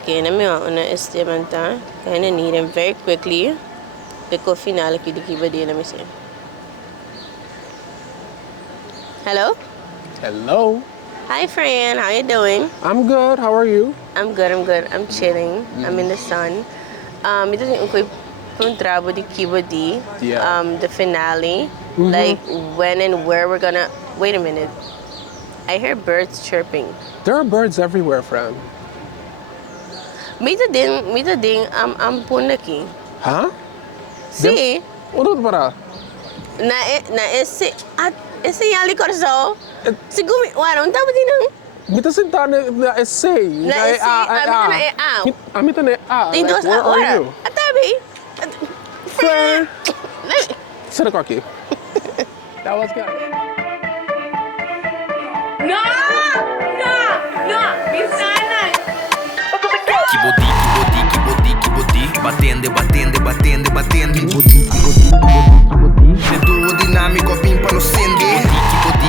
Okay, let me on a estimate. Kind of need him very quickly. Because finale ki di kiba di, let me see. Hello? Hello. Hi, Fran. How you doing? I'm good. How are you? I'm good. I'm chilling. I'm in the sun. Ito yung ko'y puntrabo di kiba di. Yeah. The finale. Like when and where we're gonna. Wait a minute. I hear birds chirping. There are birds everywhere, friend. Mita ding punaki. Huh? Si. Ano para? Esse yali Korsou. Siguro, wala, ang tawag din ng... Mita sinta na essay. Amita na Tindos, where are you? Atabi. Friend. Sit a cocky. That was good. No! Bisana! Kibodi, batende. Le duo dinamico pimpa no sende.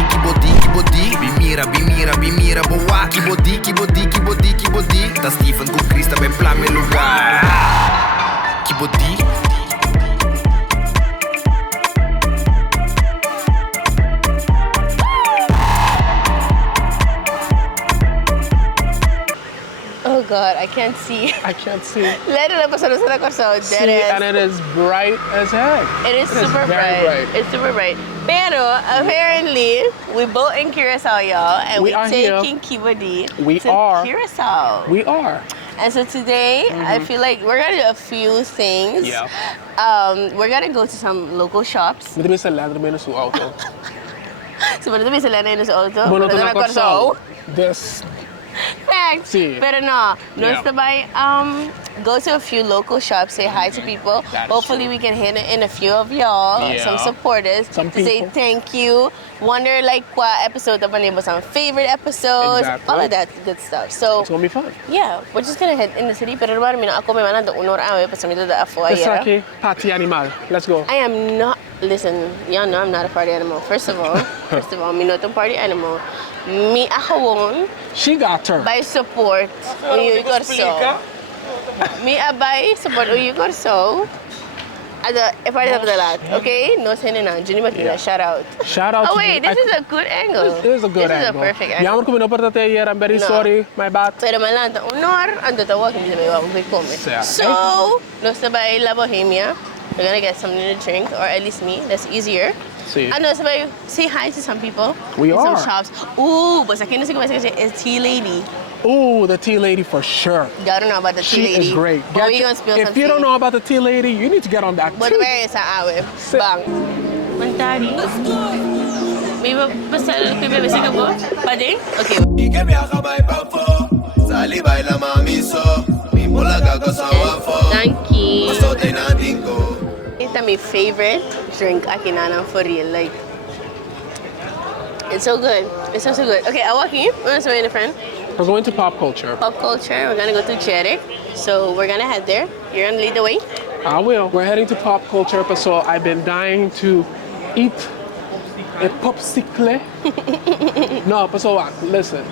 Kibodi, bimira, boa. Kibodi. Da Steven com Kriizz também pra meu lugar. Kibodi. Oh God, I can't see. I can't see. Let it pasar sa Korsou. And it is bright as heck. It is super bright. It's super bright. Pero apparently, we both in Curacao, y'all, and we're taking Kibodi to Curacao. We are. And so today, I feel like we're gonna do a few things. Yeah. We're gonna go to some local shops. Mita bisa ladder mo sa auto. So, ano ba sa lana yun sa auto? Bueno, to na Korsou. This. Thanks. Sí. Pero no sabay, go to a few local shops, say hi to people. Hopefully we can hit in a few of y'all, some supporters, to say thank you. Wonder like what episode of ba some favorite episodes, all of that good stuff. So it's gonna be fun. Yeah, we're just gonna head in the city. Pero naman ako may manang unor awe pa sa mito da afo ayera. Saki, pati animal. Let's go. I am not. Listen, y'all know I'm not a party animal. First of all, me not a party animal. Me ahawon. She got her. By support Uy Korsou. Me by support Uy Korsou. Ada part of the lot, okay? No saying na. Dinamiko, shout out. Shout out. Oh wait, this is a good angle. This is a good angle. This is a perfect angle. Yaman ko minopar tate here. I'm very sorry. My bad. Pero malanta honor ando tawag hindi may wag ko comment. So, no sabay La Bohemia. We're gonna get something to drink, or at least me. That's easier. See. I know somebody say hi to some people. We are. Some shops. Ooh, but second is tea lady. Ooh, the tea lady for sure. Y'all don't know about the tea lady. She is great. But we gonna spill if you don't know about the tea lady, you need to get on that. But where is our bang? Mantari. May pasal ko ba sa kabo? Pading? Okay. Thank you. It's my favorite drink akinana for real. Like, it's so good. It's so good. Okay, I walk in. What's my friend? We're going to pop culture. Pop culture. We're gonna go to Jerry. So we're gonna head there. You're gonna lead the way. I will. We're heading to pop culture. So I've been dying to eat a popsicle. No, so listen.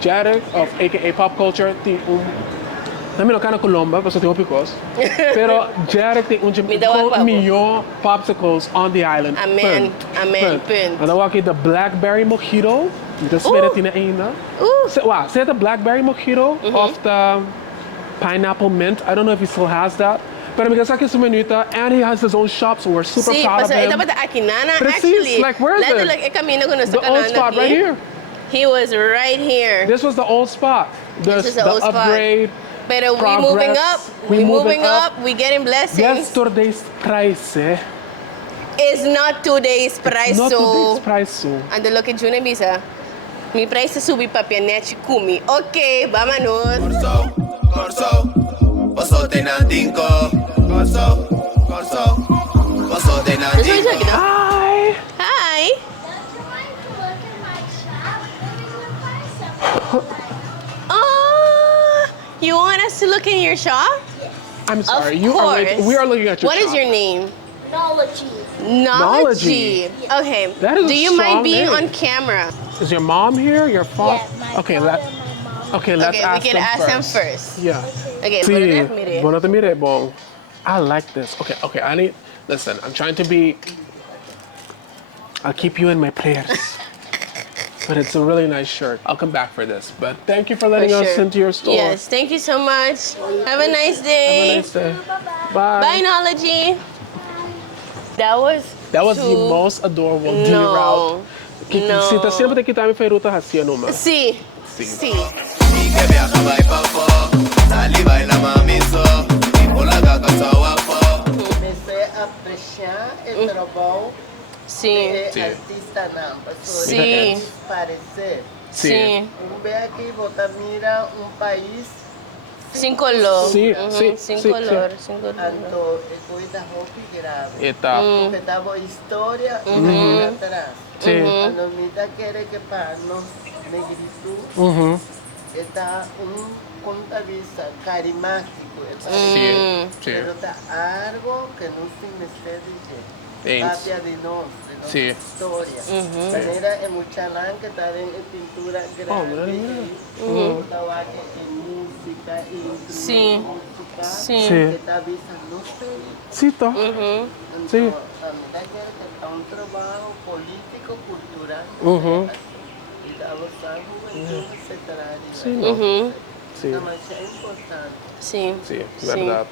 Jerry of AKA Pop Culture. Nami no kana Colomba, pero tengo picos. Pero Jerry tem milhão popsicles on the island. Amen. Pun. And I walk in the blackberry mojito. This tina ainda. Say the blackberry mojito of the pineapple mint. I don't know if he still has that. But because like and he has his own shop, so we're super proud of him. Actually, like where is it? The old spot right here. He was right here. This was the old spot. This is the old upgrade. Spot. Pero we moving up. We moving up. We getting blessings. Yesterday's price is not today's price. Not today's price. And the look at June Bisa. Mi price subi papia nechi kumi. Okay, vamanos. Korsou. Korsou tem na dinko. Korsou. Korsou tem na dinko. Hi. Hi. You want us to look in your shop? I'm sorry. Of course. We are looking at your shop. What is your name? Knowledge. Okay. That is Do you mind being name. on camera? Is your mom here? Your father? Yeah, my okay, father and my mom Okay, let's ask we can ask them first. Yeah. Okay, Sí, mire. bueno te mire, bon. I like this. Okay, listen, I'm trying to be, I'll keep you in my prayers. But it's a really nice shirt. I'll come back for this. But thank you for letting us into your store. Yes, thank you so much. Have a nice day. Have a nice day. Bye. Bye, Nology. That was the most adorable route. Si tá sempre que tá me feruta hacia numa. Sí. Y que viaja vai pa fo, sali baila mamiso, y pula da casa guapo. Comecei a apreciar o trabalho de artista não, Sim. parecer. Sim. Vem aqui, você mira país sin color. Sí, sin color. ando coisa roupa grave. Eta. Porque tava história atrás. Sí. A nomita quer que para nós negritude está ponto de vista carismático. Sí. Pero está algo que no se me dizer. Papia de nós, de nossa história. Maneira é muito chalã que está em pintura grande. Estava aqui em música e Sim. Sim. que está vista no país. Sí, tá. Sí. A medida que está trabalho político, cultural. E estava usando se traz. Sí. Mas é importante. Sim. Sí, verdade.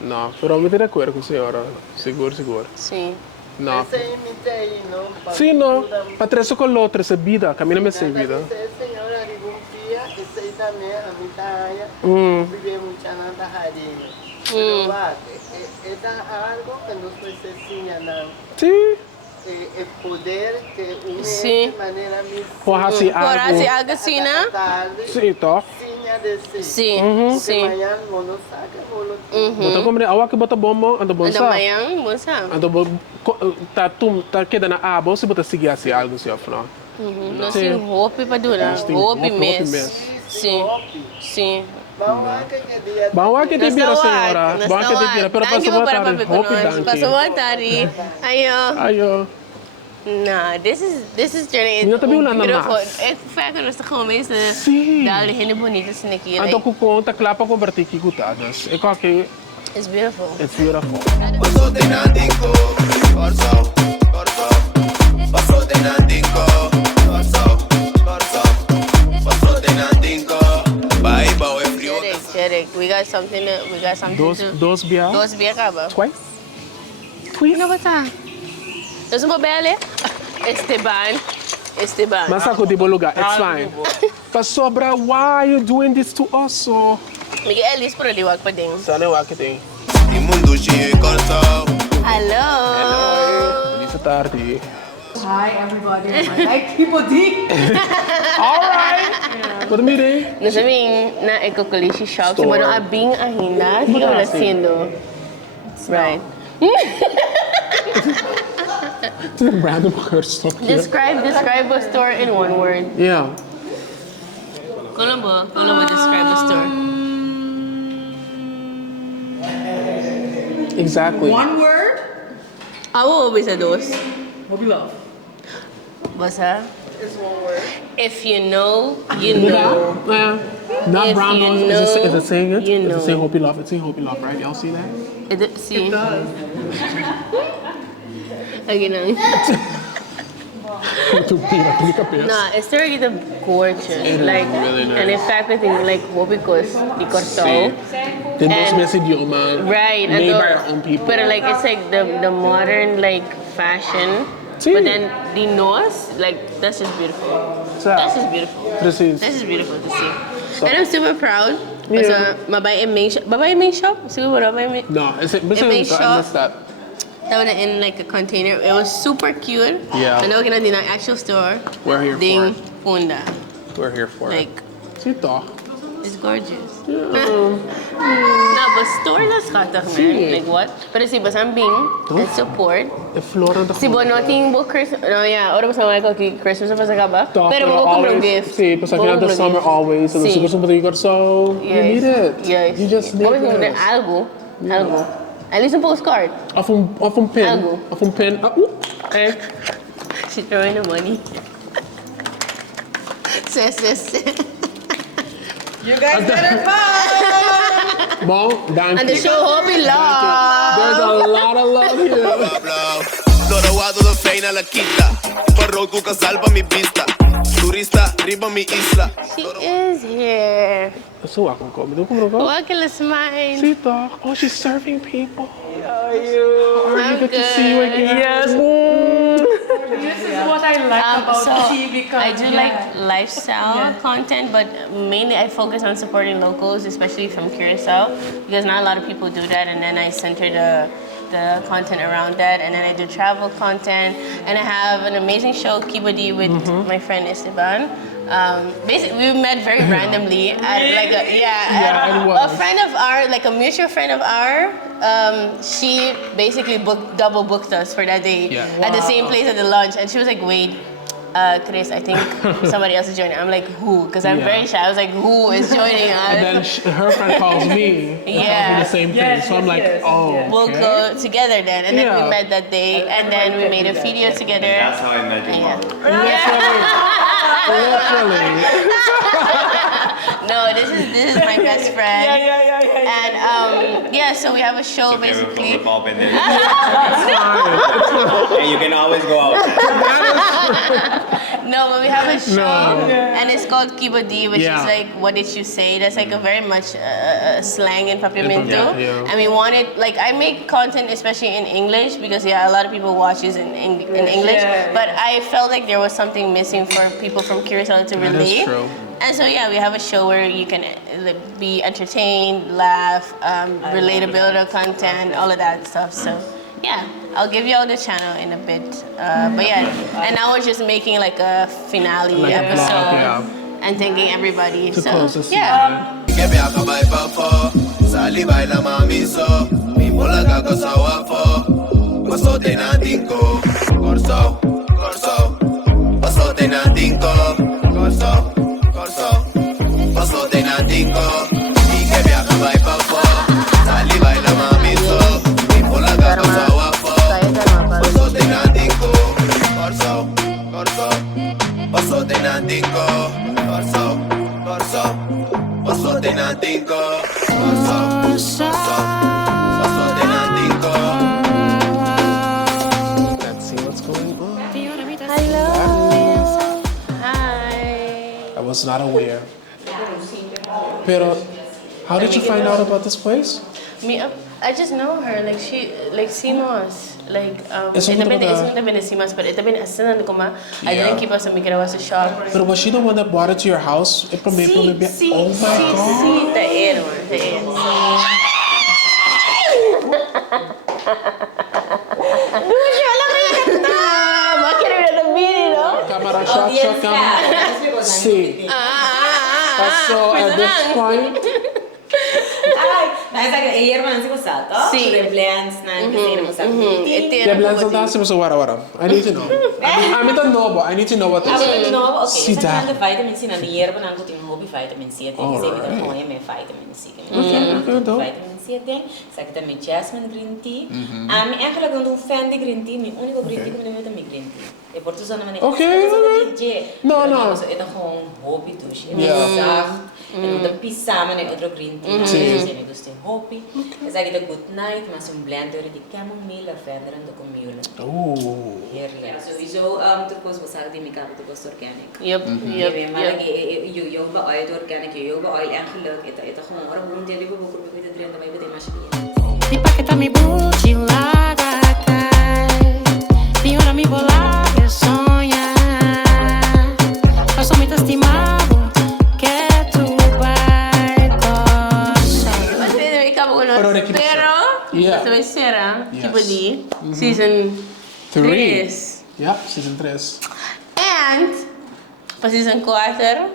No, pero me tiene acuerdo, senhora. Seguro. Sim. No. Esse imitei, não? Sí, no. Patreso con lo tres vida. Camina-me sem vida. Essa senhora Ribumpia, esse aí também, a mitaya, vive muito na rarinha. Pero é algo que não precisa não. Sí. É poder que une Sim. de maneira mistura. Porra-se Agora se algo. algo assim, né? Sí, tá. Sinha de si. Sim. Porque Sim. amanhã não saca, vou Bota como awa que bota bombo, anda bom Da sa. manhã, bom sabe? Anda bom, tá quedando a abo se bota seguir assim algo se afna. Não se roupa para durar. Roupa mesmo. Sim. Sim. Bawa que te vira, senhora. Bawa que te vira, pero passou boa tarde. Hope danke. Passou boa tarde. Ayo. Nah, this is journey. Minha também uma namaz. É faca nós estamos começando. Sim. Dá hende bonita assim aqui. Ando com conta clapa com verti que gutadas. É que It's beautiful. it's beautiful. Paso Dinamiko, Korsou, paso Dinamiko, Korsou, paso Dinamiko. Bye, boy, frio. Derek, we got something Dos bia. Dos bia acaba. Twice. Não vai estar. Nós vamos beber. Esteban. Mas ako di lugar. It's fine. But sobra, why you doing this to us so? Miguel Elis por ali wag pa din. Sana wa kiting. Y mundo cheio e Korsou. Hello. Feliz tarde. Hi everybody, I like people deep. Alright. Good meeting. Nós vamos na Ecocolishi shop. Se Store. bueno abing ainda, sigo Mura, haciendo. Right. It's a random Korsou. Describe a store in one word. Yeah. Colombo, describe a store. Exactly. One word, I will always say those. hope you love. Basta. It's one word. If you know, you know. Yeah. Not If brown you nose. know, Is it saying it? you Is know. it saying hope you love? It's saying hope you love, right? Y'all see that? See? Okay, no. Nah, it's already the gorgeous. Like, really nice. and in fact, I think like what because the Korsou. The most And- messy idioma. Right, Made and by our own people. But like it's like the modern like fashion. Sí. But then the nose, like that's just beautiful. That's just beautiful. Precies. That's just beautiful to see. And I'm super proud. Yeah. So, mabay main shop. Mabay main shop? Siguro mabay main. No, it's It may I show- missed that. That was in like a container. It was super cute. Yeah. And now we're gonna do an actual store. We're here Ding for it. Funda. We're here for Like it. Sito. it's gorgeous. No, but store na skatak man. Like what? Pero si basang bing and support. The flora da Si bonoting bo Christmas. No, yeah. Ora basang like okay, Christmas na pasaka ba? Pero mo comprong gift. See, because I can have the summer always. And Sí. the super so you need it. Yes. You just need it. it. Algo. At least a postcard. Off un pin. Algo. Off un pin. And she throwing the money. Sis. You guys better come! Bom, dank And the je. show hope you love. There's a lot of love here. Dorado de feina la quita. Barro cu casal pa mi vista. Turista, riba mi isla. She is here. Zo, ik kom. Doe kom ook. Welke smile. Zie toch? Oh, she's serving people. How are you? Good to see you again. Yes. This is what I like about tea because I do like lifestyle content, but mainly I focus on supporting locals, especially from Curacao, because not a lot of people do that, and then I center the content around that, and then I do travel content, and I have an amazing show, Kibodi, with my friend Esteban. Basically, we met very randomly at like a friend of ours, like a mutual friend of ours. She basically double booked us for that day at the same place at the lunch, and she was like, "Wait, Kriizz, I think somebody else is joining." I'm like, "Who?" Because I'm very shy. I was like, "Who is joining us?" And then her friend calls me. Yeah. The same thing. So I'm like, oh. We'll go together then, and then we met that day, and then we made a video together. That's how I met your mom. Literally. No, this is my best friend. And so we have a show basically. And you can always go out. No, but we have a show, and it's called Kibodi, which is like, what did you say? That's like a very much slang in Papiamento. And we wanted, like, I make content especially in English because a lot of people watch this in English. But I felt like there was something missing for people from Curacao to relate. That is true. And so we have a show where you can be entertained, laugh, relatability content, all of that stuff. So I'll give you all the channel in a bit. But and now we're just making like a finale Like a episode vlog, and thanking everybody. To So close the season. Que me acaba de papá. Sali baila mami so. Mi bola gaga sawa fo. Paso de Dinamiko. Korsou, Korsou. Paso de Dinamiko. Korsou, Korsou. Paso de Dinamiko. Y que me acaba de papá. Sali baila mami so. Mi bola gaga sawa fo. Paso de Dinamiko. Korsou, Korsou. Paso de Dinamiko. Korsou, Korsou. Paso de Dinamiko. Korsou, Korsou. Paso de Dinamiko. Let's see what's going on. Hello. Hi. I was not aware. Pero, how did you find out about this place? I just know her. Like Simos. Like Eso it no te have been Simos, but it have been I didn't keep us a migrawas a shop. But was she the one that brought it to your house? Oh my god. Sí, te amo. Camera shot, camera. Sí. So at this point, Sí. the blends on that seems so what. I need to know. I need to know what this is. See that. Vitamin C na die hierba na goed in hobby vitamin C tem Alright. zeker dan gewoon met vitamin C. Vitamin C tem, zeg dat met jasmine green tea. Eigenlijk dan doen fan de green tea, mijn unico green tea que me met mijn green tea. E por tu zona maneira. No. É dan gewoon hobby douche. É zacht. En dan pisa met outro green tea. Sim. Dus de hobby. É zeg dat good night, mas blender de chamomile, lavender en de comule. Oh. Heerlijk. Sowieso, terwijl we zeggen die make-up het was organic. Yep. Maar je ba oil organic, je ba oil eigenlijk het gewoon maar hoe dit we voor met de drie en bij de machine. Di paqueta mi buci laga cai. Di ora mi volar e sonhar. Eu sou muito estimado que tu vai gostar. Pero será Kibodi season 3. Yeah, season 3. And for season 4,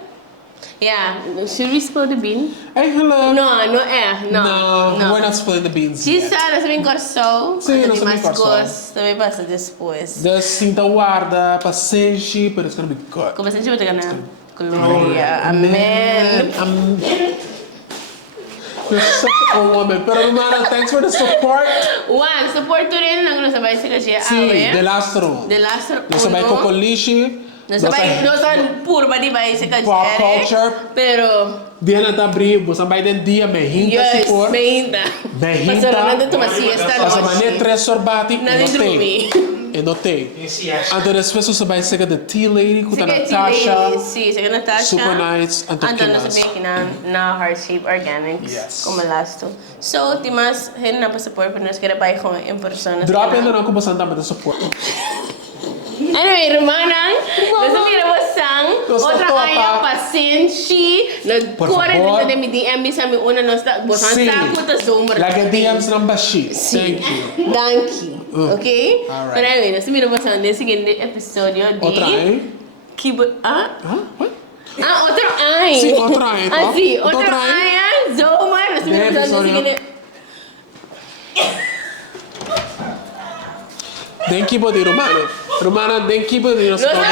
should we spill the bean? Hey, hello. No, We're not spilling the beans She yet. sabe também Korsou. Sim, nós também Korsou. Também passa depois. The cinta guarda, paciente, but it's gonna be good. Como você chama na Glória. Amen. You're such a woman. Pero Romana, thanks for the support. Support rin ang sabay sila siya. Sí, the last room. The last room. Sabay ko Kolishi, Nós estamos puro badi vai se Pop culture. Pero dia na abrir, você vai den dia mehinta se por. Mehinta. Mehinta. Pastor nada toma siesta. Você vai nem 3 sorbati, nada dormir. E não tem. Então as pessoas vai ser da tea lady, com a Natasha. Sim, se Natasha. Super nice. Então nós sabemos que na Heart Shape Organics, como lasto. So, timas, hen na passport para nós querer vai com em persona. Drop ainda não como santa mas support. Anyway, Romanang, nós miramos outra área paciente, na cor de DM sa mi una nós tá bosan tá puta zoom. Like DMs number sheet. Thank you. Thank you. Okay? Alright. Pero anyway, nós miramos no seguinte episodio de Outra aí? What? Outro ai. Sim, outra aí. Sim, outra ai. Zoma, nós miramos no seguinte. Thank you, body Romano. Romano, thank you, body. Nós miramos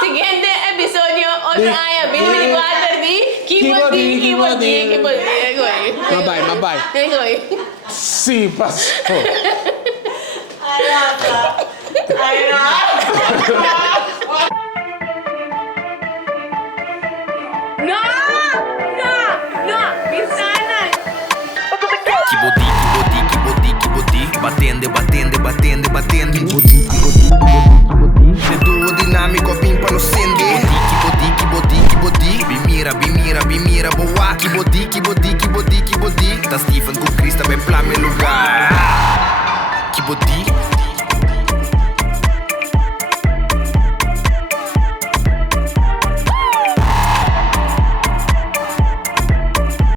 seguinte episodio outra ai. 24 di Kibodi. Bye. Sim, passou. No, Bisana. Batende. De duo dinamico pimpa no sende. Bimira, boa. Petite Steven com Kriizz também plame lugar. Kibodi.